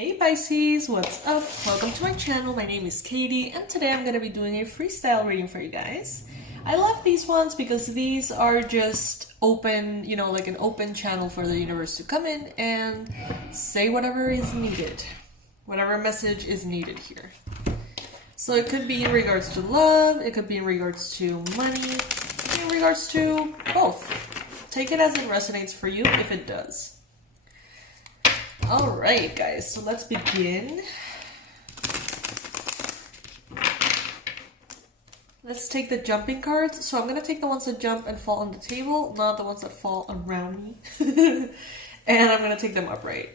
Hey Pisces, what's up? Welcome to my channel. My name is Katie and today I'm going to be doing a freestyle reading for you guys. I love these ones because these are just open, like an open channel for the universe to come in and say whatever is needed. Whatever message is needed here. So it could be in regards to love, it could be in regards to money, it could be in regards to both. Take it as it resonates for you if it does. Alright guys, so let's begin. Let's take the jumping cards. So I'm going to take the ones that jump and fall on the table, not the ones that fall around me. And I'm going to take them upright.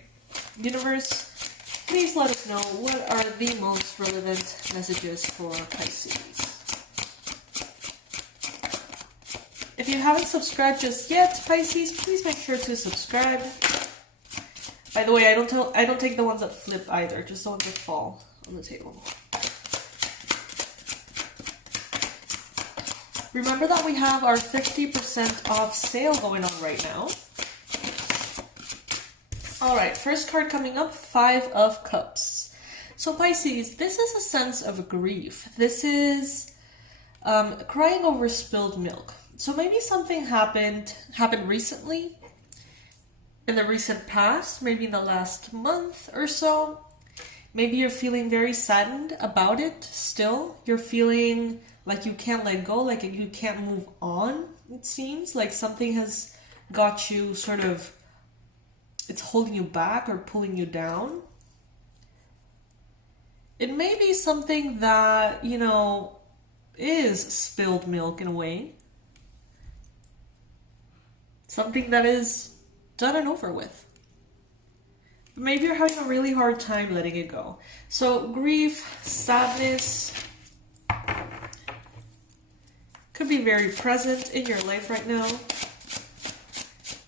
Universe, please let us know what are the most relevant messages for Pisces. If you haven't subscribed just yet, Pisces, please make sure to subscribe. By the way, I don't take the ones that flip either, just the ones that fall on the table. Remember that we have our 50% off sale going on right now. Alright, first card coming up, 5 of Cups. So Pisces, this is a sense of grief. This is crying over spilled milk. So maybe something happened recently. In the recent past, maybe in the last month or so. Maybe you're feeling very saddened about it still. You're feeling like you can't let go, like you can't move on, it seems. Like something has got you sort of, it's holding you back or pulling you down. It may be something that, is spilled milk in a way. Something that is done and over with. But maybe you're having a really hard time letting it go. So grief, sadness could be very present in your life right now.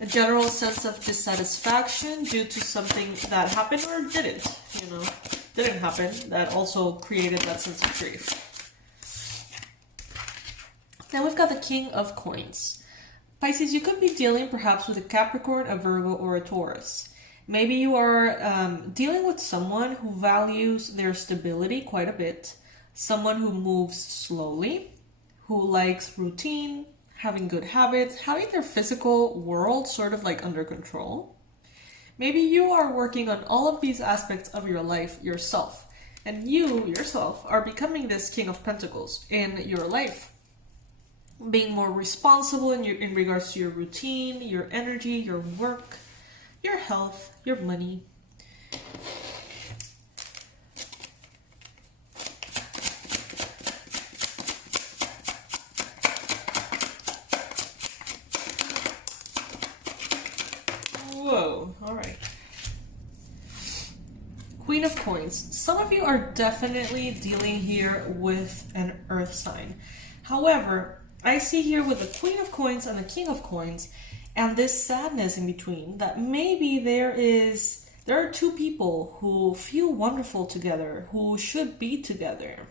A general sense of dissatisfaction due to something that happened or didn't happen, that also created that sense of grief. Then we've got the King of Coins. Pisces, you could be dealing perhaps with a Capricorn, a Virgo, or a Taurus. Maybe you are dealing with someone who values their stability quite a bit, someone who moves slowly, who likes routine, having good habits, having their physical world sort of like under control. Maybe you are working on all of these aspects of your life yourself, and you yourself are becoming this King of Pentacles in your life. Being more responsible in regards to your routine, your energy, your work, your health, your money. Whoa, all right. Queen of Coins. Some of you are definitely dealing here with an earth sign. However, I see here with the Queen of Coins and the King of Coins and this sadness in between that maybe there are two people who feel wonderful together, who should be together.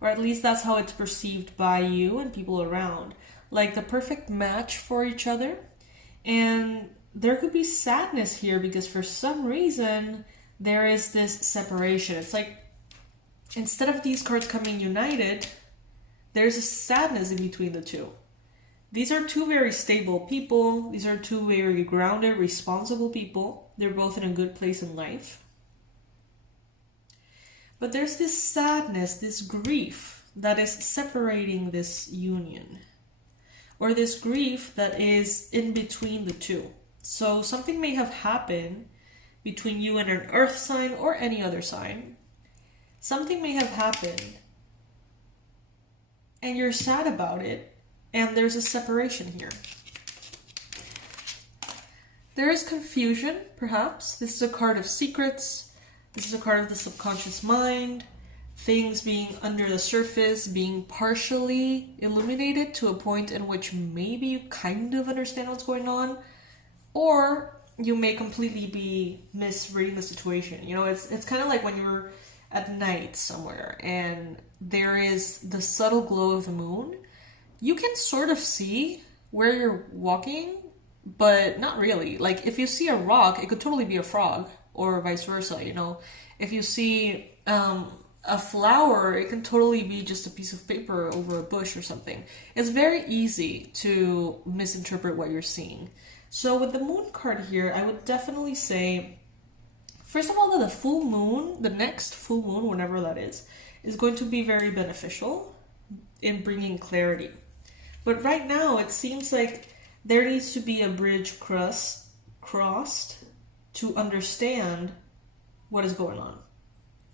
Or at least that's how it's perceived by you and people around. Like the perfect match for each other. And there could be sadness here because for some reason there is this separation. It's like instead of these cards coming united, there's a sadness in between the two. These are two very stable people. These are two very grounded, responsible people. They're both in a good place in life. But there's this sadness, this grief that is separating this union. Or this grief that is in between the two. So something may have happened between you and an earth sign or any other sign. Something may have happened and you're sad about it, and there's a separation here. There is confusion, perhaps. This is a card of secrets. This is a card of the subconscious mind. Things being under the surface, being partially illuminated to a point in which maybe you kind of understand what's going on, or you may completely be misreading the situation. It's kind of like when you're at night somewhere and there is the subtle glow of the moon. You can sort of see where you're walking, but not really. Like if you see a rock, it could totally be a frog or vice versa. You know, if you see a flower, it can totally be just a piece of paper over a bush or something. It's very easy to misinterpret what you're seeing. So with the moon card here, I would definitely say, first of all, that the full moon, the next full moon, whenever that is going to be very beneficial in bringing clarity. But right now, it seems like there needs to be a bridge crossed to understand what is going on.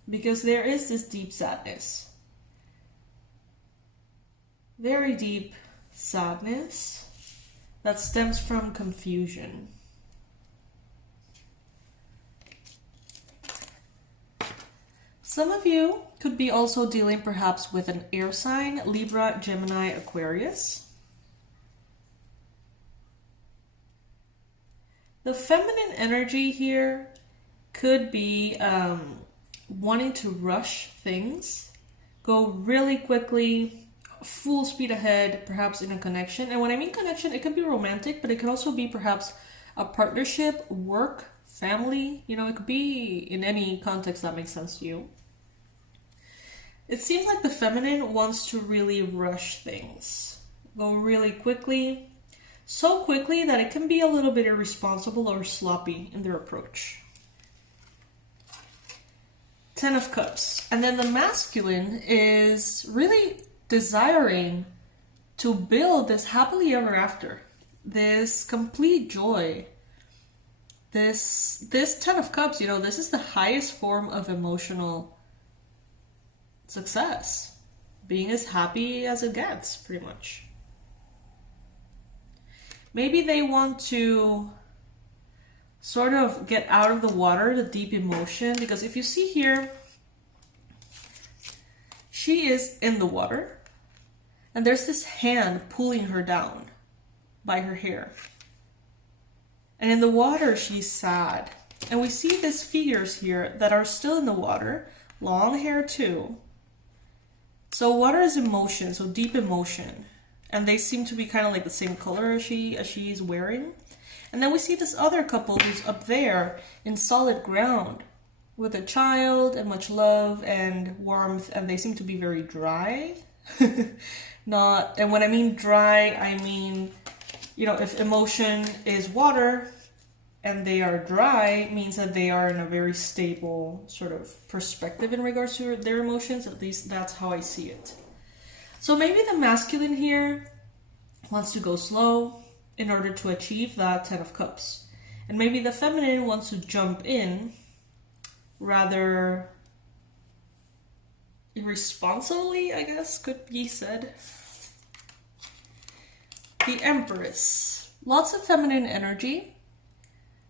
Because there is this deep sadness. Very deep sadness that stems from confusion. Some of you could be also dealing perhaps with an air sign, Libra, Gemini, Aquarius. The feminine energy here could be wanting to rush things, go really quickly, full speed ahead, perhaps in a connection. And when I mean connection, it could be romantic, but it could also be perhaps a partnership, work, family. You know, it could be in any context that makes sense to you. It seems like the feminine wants to really rush things, go really quickly, so quickly that it can be a little bit irresponsible or sloppy in their approach. 10 of Cups. And then the masculine is really desiring to build this happily ever after, this complete joy. This 10 of Cups, you know, this is the highest form of emotional success. Being as happy as it gets, pretty much. Maybe they want to sort of get out of the water, the deep emotion, because if you see here, she is in the water, and there's this hand pulling her down by her hair. And in the water, she's sad. And we see these figures here that are still in the water, long hair too. So water is emotion, so deep emotion. And they seem to be kind of like the same color as she's wearing. And then we see this other couple who's up there in solid ground with a child and much love and warmth, and they seem to be very dry. And when I mean dry, I mean, you know, if emotion is water and they are dry, means that they are in a very stable sort of perspective in regards to their emotions. At least that's how I see it. So maybe the masculine here wants to go slow in order to achieve that 10 of Cups. And maybe the feminine wants to jump in rather irresponsibly, I guess, could be said. The Empress. Lots of feminine energy.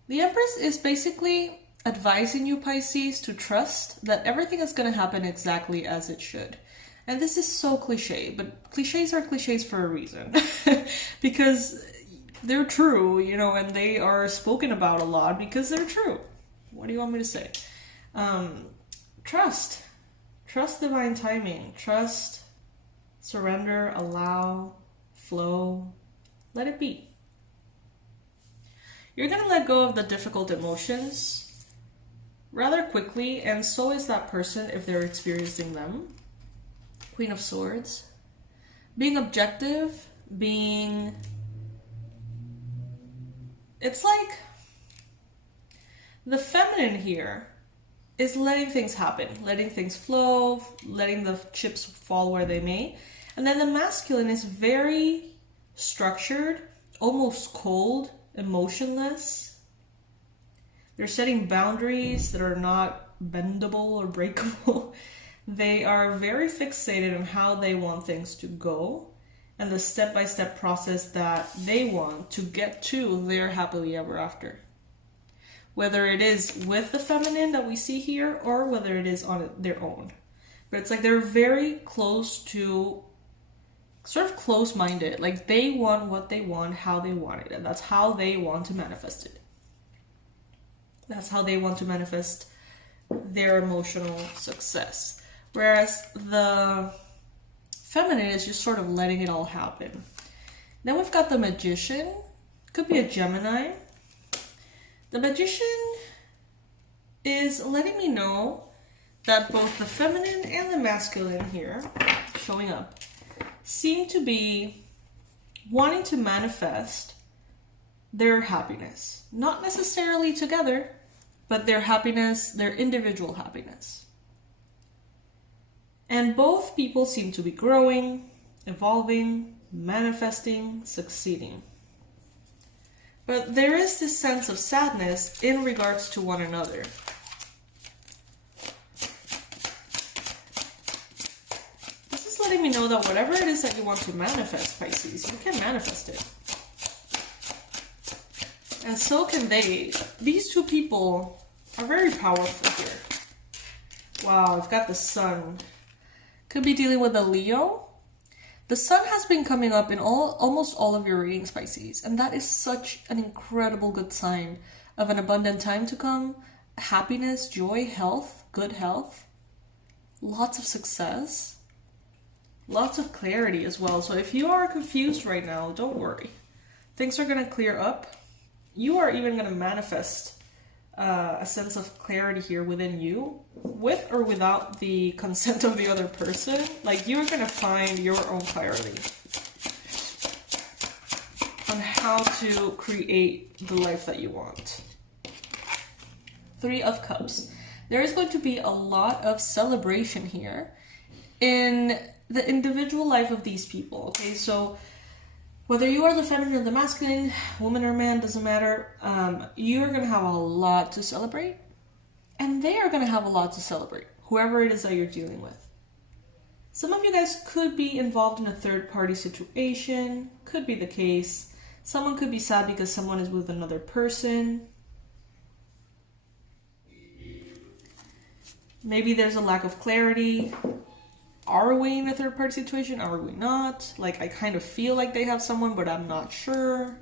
The Empress is basically advising you, Pisces, to trust that everything is going to happen exactly as it should. And this is so cliche, but cliches are cliches for a reason. Because they're true, you know, and they are spoken about a lot because they're true. What do you want me to say? Trust. Trust divine timing. Trust, surrender, allow, flow. Let it be. You're going to let go of the difficult emotions rather quickly, and so is that person if they're experiencing them. Queen of Swords. Being objective, it's like the feminine here is letting things happen, letting things flow, letting the chips fall where they may. And then the masculine is very structured, almost cold, emotionless. They're setting boundaries that are not bendable or breakable. They are very fixated on how they want things to go and the step-by-step process that they want to get to their happily ever after. Whether it is with the feminine that we see here or whether it is on their own. But it's like they're very close to, sort of close-minded. Like they want what they want, how they want it, and that's how they want to manifest it. That's how they want to manifest their emotional success. Whereas the feminine is just sort of letting it all happen. Then we've got the Magician. Could be a Gemini. The Magician is letting me know that both the feminine and the masculine here, showing up, seem to be wanting to manifest their happiness. Not necessarily together, but their happiness, their individual happiness. And both people seem to be growing, evolving, manifesting, succeeding. But there is this sense of sadness in regards to one another. This is letting me know that whatever it is that you want to manifest, Pisces, you can manifest it. And so can they. These two people are very powerful here. Wow, I've got the sun. Could be dealing with a Leo. The sun has been coming up in almost all of your readings, Pisces, and that is such an incredible good sign of an abundant time to come, happiness, joy, health, good health, lots of success, lots of clarity as well. So if you are confused right now, don't worry. Things are going to clear up. You are even going to manifest a sense of clarity here within you, with or without the consent of the other person. Like, you're going to find your own clarity on how to create the life that you want. 3 of Cups. There is going to be a lot of celebration here in the individual life of these people, okay? So whether you are the feminine or the masculine, woman or man, doesn't matter, you're going to have a lot to celebrate, and they are going to have a lot to celebrate, whoever it is that you're dealing with. Some of you guys could be involved in a third-party situation, could be the case. Someone could be sad because someone is with another person. Maybe there's a lack of clarity. Are we in a third-party situation? Are we not? Like, I kind of feel like they have someone, but I'm not sure.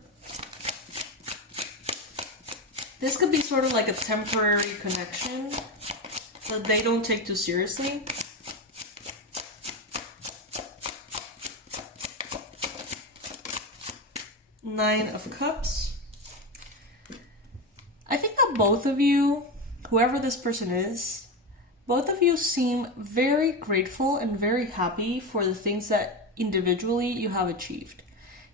This could be sort of like a temporary connection that they don't take too seriously. Nine of Cups. I think that both of you, whoever this person is, both of you seem very grateful and very happy for the things that individually you have achieved.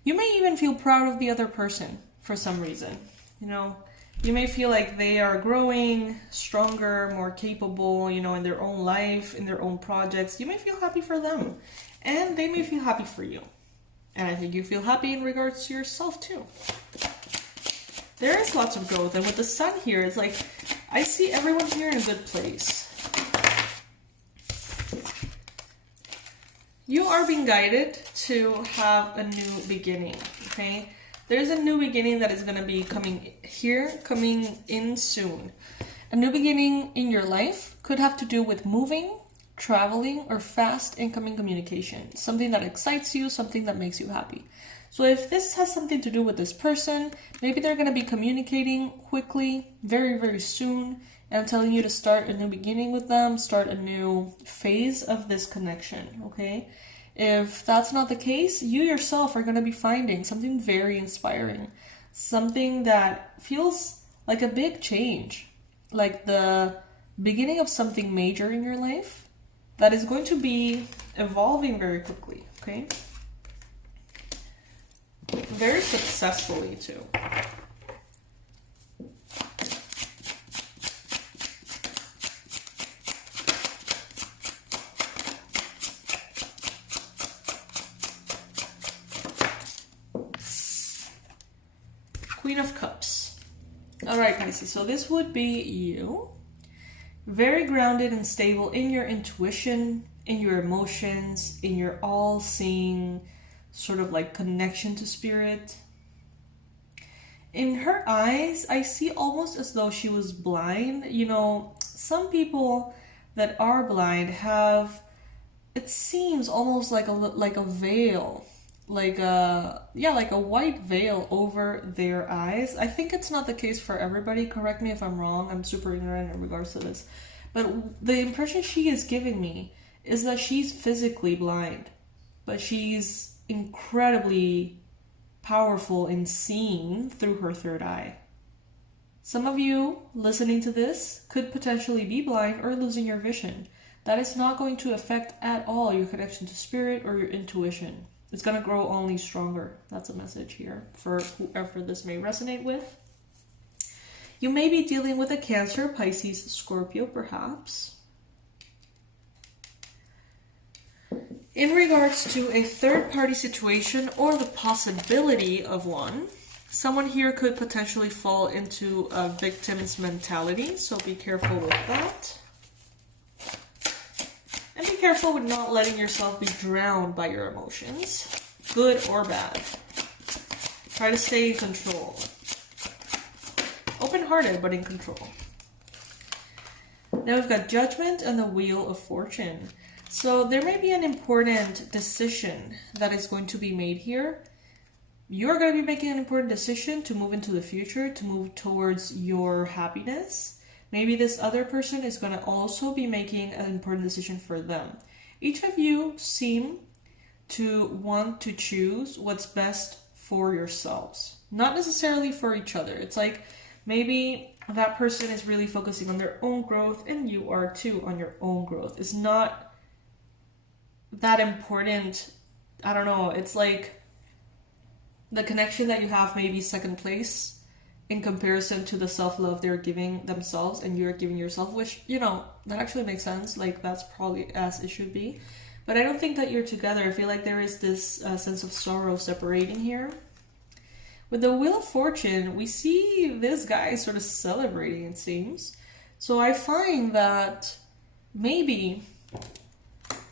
You may even feel proud of the other person for some reason. You know, you may feel like they are growing, stronger, more capable, you know, in their own life, in their own projects. You may feel happy for them, and they may feel happy for you. And I think you feel happy in regards to yourself too. There is lots of growth, and with the sun here, it's like, I see everyone here in a good place. You are being guided to have a new beginning, okay? There's a new beginning that is going to be coming in soon. A new beginning in your life could have to do with moving, traveling, or fast incoming communication. Something that excites you, something that makes you happy. So if this has something to do with this person, maybe they're going to be communicating quickly, very, very soon, and telling you to start a new beginning with them, start a new phase of this connection, okay? If that's not the case, you yourself are going to be finding something very inspiring, something that feels like a big change, like the beginning of something major in your life that is going to be evolving very quickly, okay? Very successfully too. Queen of Cups. All right, Pisces, so this would be you. Very grounded and stable in your intuition, in your emotions, in your all-seeing sort of like connection to spirit. In her eyes, I see almost as though she was blind. You know, some people that are blind have, it seems almost like a veil, like a white veil over their eyes. I think it's not the case for everybody. Correct me if I'm wrong. I'm super ignorant in regards to this. But the impression she is giving me is that she's physically blind, but she's incredibly powerful in seeing through her third eye. Some of you listening to this could potentially be blind or losing your vision. That is not going to affect at all your connection to spirit or your intuition. It's going to grow only stronger. That's a message here for whoever this may resonate with. You may be dealing with a Cancer, Pisces, Scorpio, perhaps. In regards to a third-party situation or the possibility of one, someone here could potentially fall into a victim's mentality, so be careful with that. And be careful with not letting yourself be drowned by your emotions, good or bad. Try to stay in control. Open-hearted, but in control. Now we've got Judgment and the Wheel of Fortune. So there may be an important decision that is going to be made here. You're going to be making an important decision to move into the future, to move towards your happiness. Maybe this other person is going to also be making an important decision for them. Each of you seem to want to choose what's best for yourselves, not necessarily for each other. It's like maybe that person is really focusing on their own growth and you are too on your own growth. It's not that important. I don't know. It's like the connection that you have may be second place in comparison to the self-love they're giving themselves and you're giving yourself, which, you know, that actually makes sense. Like, that's probably as it should be. But I don't think that you're together. I feel like there is this sense of sorrow separating here. With the Wheel of Fortune, we see this guy sort of celebrating, it seems. So I find that maybe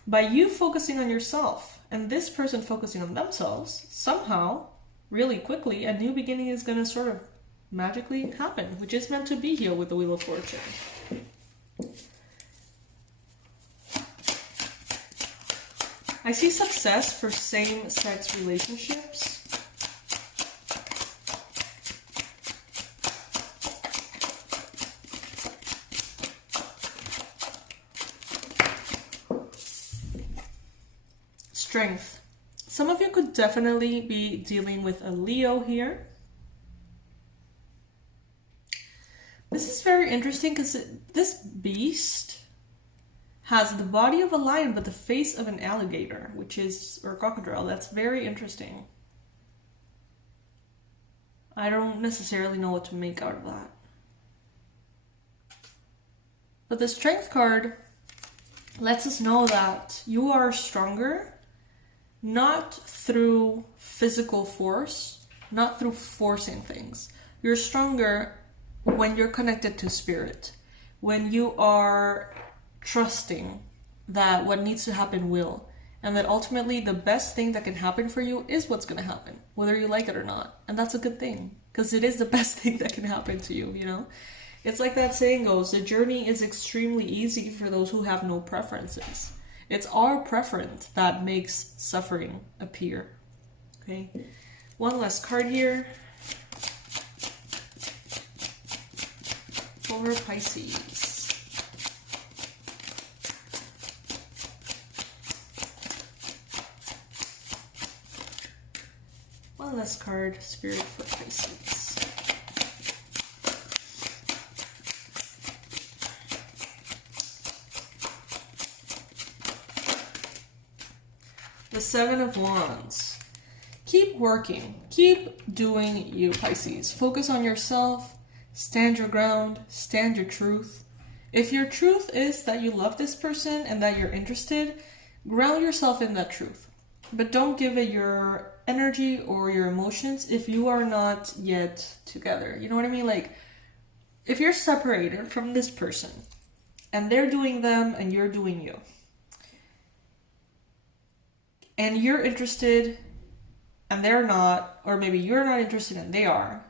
by you focusing on yourself and this person focusing on themselves, somehow, really quickly, a new beginning is going to sort of magically happen, which is meant to be here with the Wheel of Fortune. I see success for same-sex relationships. Strength. Some of you could definitely be dealing with a Leo here. This is very interesting because this beast has the body of a lion but the face of an alligator, or crocodile. That's very interesting. I don't necessarily know what to make out of that. But the Strength card lets us know that you are stronger, not through physical force, not through forcing things. You're stronger when you're connected to spirit, when you are trusting that what needs to happen will, and that ultimately the best thing that can happen for you is what's going to happen, whether you like it or not. And that's a good thing, because it is the best thing that can happen to you, you know? It's like that saying goes, the journey is extremely easy for those who have no preferences. It's our preference that makes suffering appear. Okay, one last card here for Pisces. One last card, Spirit, for Pisces. The Seven of Wands. Keep working. Keep doing you, Pisces. Focus on yourself. Stand your ground. Stand your truth. If your truth is that you love this person and that you're interested, ground yourself in that truth. But don't give it your energy or your emotions if you are not yet together. You know what I mean? Like, if you're separated from this person and they're doing them and you're doing you, and you're interested and they're not, or maybe you're not interested and they are,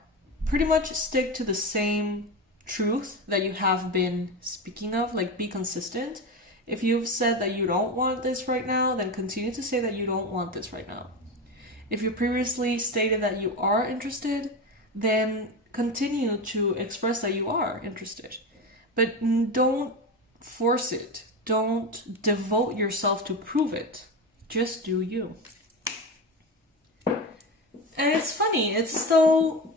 pretty much stick to the same truth that you have been speaking of. Like, be consistent. If you've said that you don't want this right now, then continue to say that you don't want this right now. If you previously stated that you are interested, then continue to express that you are interested. But don't force it. Don't devote yourself to prove it. Just do you. And it's funny, it's so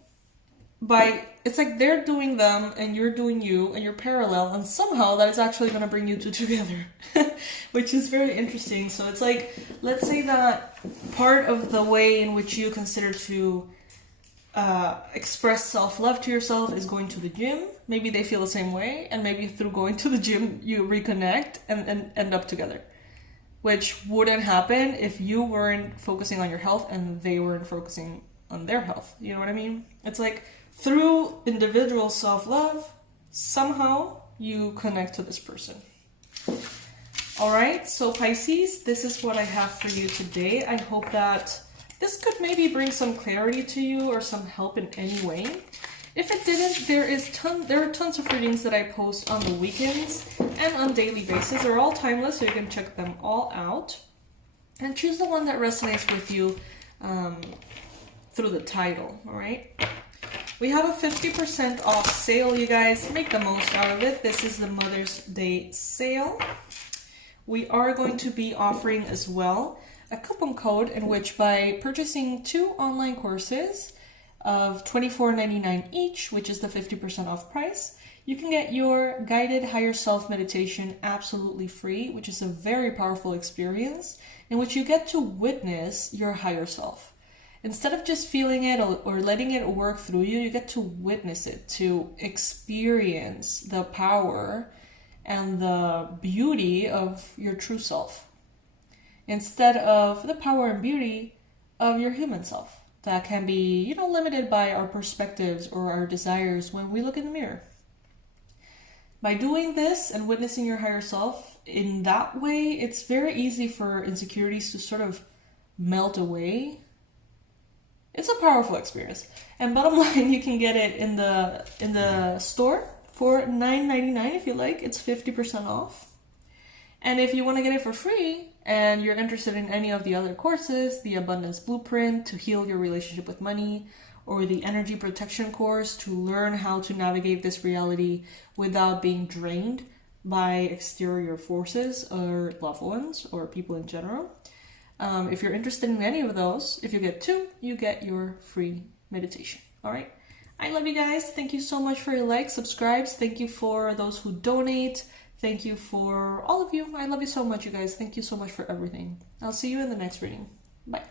it's like they're doing them and you're doing you and you're parallel, and somehow that is actually going to bring you two together, which is very interesting. So it's like, let's say that part of the way in which you consider to express self-love to yourself is going to the gym. Maybe they feel the same way, and maybe through going to the gym you reconnect and end up together, which wouldn't happen if you weren't focusing on your health and they weren't focusing on their health. You know what I mean? It's like through individual self-love, somehow you connect to this person. All right, so Pisces, this is what I have for you today. I hope that this could maybe bring some clarity to you or some help in any way. If it didn't, there are tons of readings that I post on the weekends and on daily basis. They're all timeless, so you can check them all out. And choose the one that resonates with you through the title, all right? We have a 50% off sale, you guys. Make the most out of it. This is the Mother's Day sale. We are going to be offering as well a coupon code in which by purchasing 2 online courses of $24.99 each, which is the 50% off price, you can get your guided higher self meditation absolutely free, which is a very powerful experience in which you get to witness your higher self. Instead of just feeling it or letting it work through you, you get to witness it, to experience the power and the beauty of your true self, instead of the power and beauty of your human self that can be, limited by our perspectives or our desires when we look in the mirror. By doing this and witnessing your higher self in that way, it's very easy for insecurities to sort of melt away. It's a powerful experience. And bottom line, you can get it in the store for $9.99 if you like. It's 50% off. And if you want to get it for free and you're interested in any of the other courses, the Abundance Blueprint to heal your relationship with money, or the Energy Protection course to learn how to navigate this reality without being drained by exterior forces or loved ones or people in general. If you're interested in any of those, if you get 2, you get your free meditation. All right. I love you guys. Thank you so much for your likes, subscribes. Thank you for those who donate. Thank you for all of you. I love you so much, you guys. Thank you so much for everything. I'll see you in the next reading. Bye.